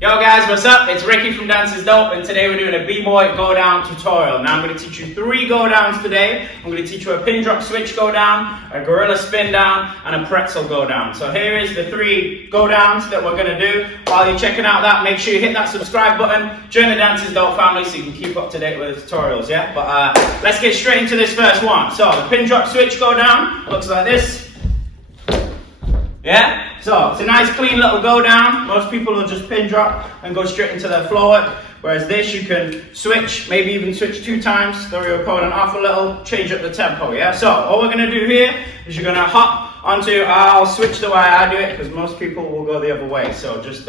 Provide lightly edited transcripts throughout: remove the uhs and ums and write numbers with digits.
Yo guys, what's up? It's Ricky from Dance is Dope, and today we're doing a B-Boy go down tutorial. Now I'm going to teach you 3 go downs today. I'm going to teach you a pin drop switch go down, a gorilla spin down, and a pretzel go down. So here is the 3 go downs that we're going to do. While you're checking out that, make sure you hit that subscribe button, join the Dance is Dope family so you can keep up to date with the tutorials, yeah? But let's get straight into this first one. So the pin drop switch go down looks like this. Yeah, so it's a nice clean little go down. Most people will just pin drop and go straight into their floor work. Whereas this, you can switch, maybe even switch 2 times, throw your opponent off a little, change up the tempo, yeah? So all we're gonna do here is you're gonna hop onto, I'll switch the way I do it because most people will go the other way. So just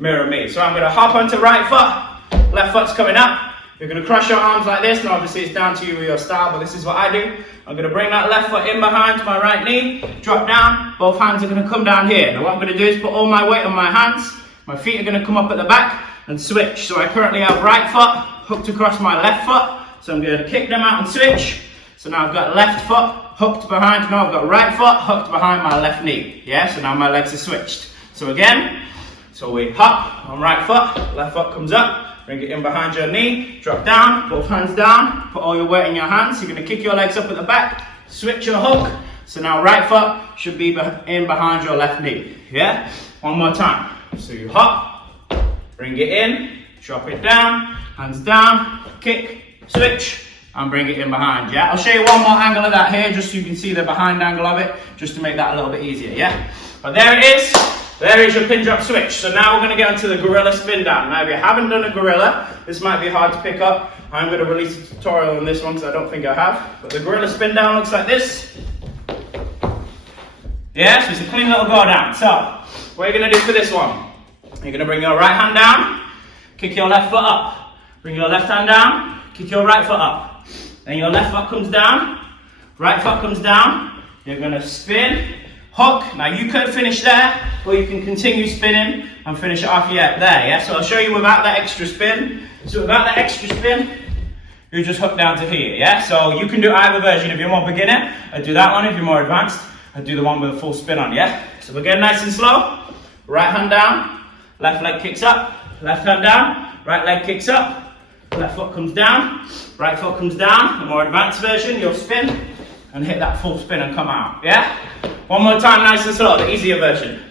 mirror me. So I'm gonna hop onto right foot, left foot's coming up. You're gonna cross your arms like this, and obviously it's down to you with your style, but this is what I do. I'm gonna bring that left foot in behind my right knee, drop down, both hands are gonna come down here. Now what I'm gonna do is put all my weight on my hands, my feet are gonna come up at the back and switch. So I currently have right foot hooked across my left foot, so I'm gonna kick them out and switch. So now I've got left foot hooked behind, now I've got right foot hooked behind my left knee. Yeah, so now my legs are switched. So again, so we hop on right foot, left foot comes up, bring it in behind your knee, drop down, both hands down, put all your weight in your hands. You're gonna kick your legs up at the back, switch your hook. So now right foot should be in behind your left knee, yeah? One more time. So you hop, bring it in, drop it down, hands down, kick, switch, and bring it in behind, yeah? I'll show you one more angle of that here, just so you can see the behind angle of it, just to make that a little bit easier, yeah? But there it is. There is your pin drop switch. So now we're going to get onto the gorilla spin down. Now if you haven't done a gorilla, this might be hard to pick up. I'm going to release a tutorial on this one because I don't think I have. But the gorilla spin down looks like this. Yeah, so it's a clean little go down. So what are you going to do for this one? You're going to bring your right hand down, kick your left foot up. Bring your left hand down, kick your right foot up. Then your left foot comes down, right foot comes down. You're going to spin, hook. Now you could finish there, or you can continue spinning and finish it off there, yeah? So I'll show you without that extra spin. So without that extra spin, you just hook down to here, yeah? So you can do either version. If you're more beginner, I'd do that one. If you're more advanced, I'd do the one with a full spin on, yeah? So we're getting nice and slow. Right hand down, left leg kicks up, left hand down, right leg kicks up, left foot comes down, right foot comes down. The more advanced version, you'll spin and hit that full spin and come out, yeah? One more time, nice and slow, the easier version.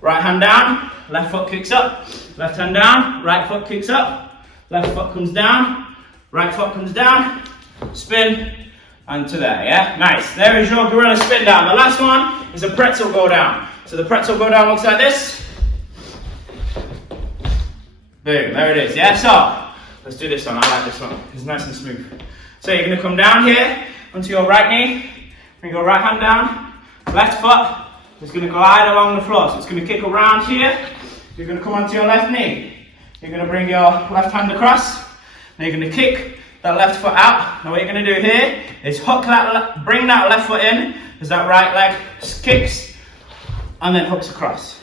Right hand down, left foot kicks up, left hand down, right foot kicks up, left foot comes down, right foot comes down, spin, and to there, yeah? Nice, there is your gorilla spin down. The last one is a pretzel go down. So the pretzel go down looks like this. Boom, there it is, yeah? So, let's do this one, I like this one, it's nice and smooth. So you're gonna come down here, onto your right knee, bring your right hand down, left foot is going to glide along the floor, so it's going to kick around here. You're going to come onto your left knee. You're going to bring your left hand across. Now you're going to kick that left foot out. Now what you're going to do here is hook that, bring that left foot in as that right leg kicks and then hooks across.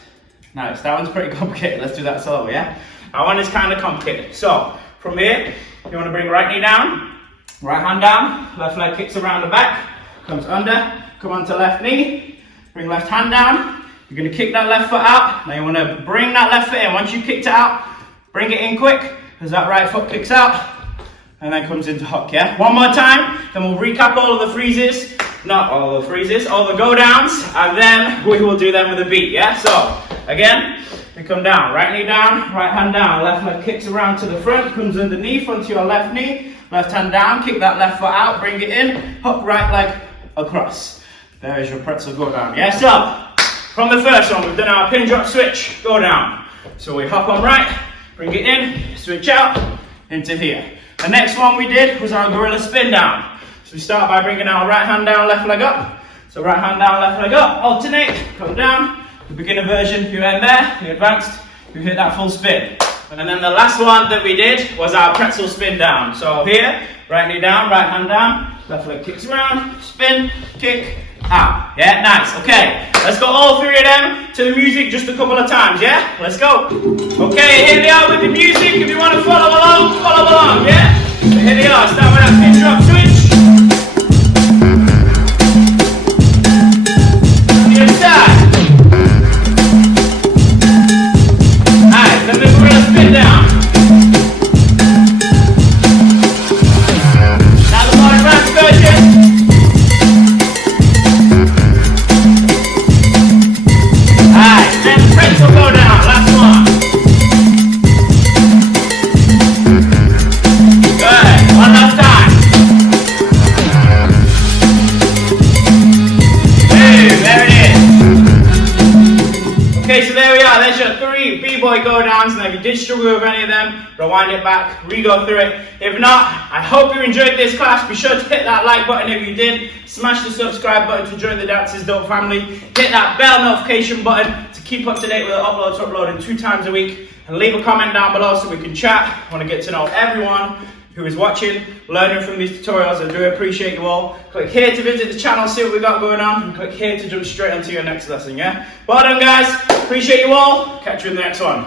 Nice, that one's pretty complicated. Let's do that slow, yeah? That one is kind of complicated. So from here, you want to bring right knee down, right hand down, left leg kicks around the back, comes under, come onto left knee, bring left hand down. You're going to kick that left foot out. Now you want to bring that left foot in. Once you've kicked it out, bring it in quick as that right foot kicks out and then comes into hook, yeah? One more time, then we'll recap all of the freezes. Not all the freezes, all the go downs, and then we will do them with a beat, yeah? So, again, we come down, right knee down, right hand down, left leg kicks around to the front, comes underneath onto your left knee, left hand down, kick that left foot out, bring it in, hook right leg across. There is your pretzel go down. Yeah, so from the first one, we've done our pin drop switch, go down. So we hop on right, bring it in, switch out, into here. The next one we did was our gorilla spin down. So we start by bringing our right hand down, left leg up. So right hand down, left leg up, alternate, come down. The beginner version, you end there, the advanced, you hit that full spin. And then the last one that we did was our pretzel spin down. So here, right knee down, right hand down, left leg kicks around, spin, kick, out. Yeah, nice. Okay, let's go all 3 of them to the music just a couple of times, yeah? Let's go. Okay, here they are with the music. If you want to follow along, yeah? So here they are. Start with that pin drop switch. To your side. Nice, then Okay, so there we are. There's your 3 B-boy go downs. Now if you did struggle with any of them, rewind it back, re-go through it. If not, I hope you enjoyed this class. Be sure to hit that like button if you did. Smash the subscribe button to join the Dances Don't family. Hit that bell notification button to keep up to date with the uploads uploading 2 times a week. And leave a comment down below so we can chat. I want to get to know everyone who is watching, learning from these tutorials. I do appreciate you all. Click here to visit the channel, see what we got going on, and click here to jump straight onto your next lesson, yeah? Well done, guys. Appreciate you all. Catch you in the next one.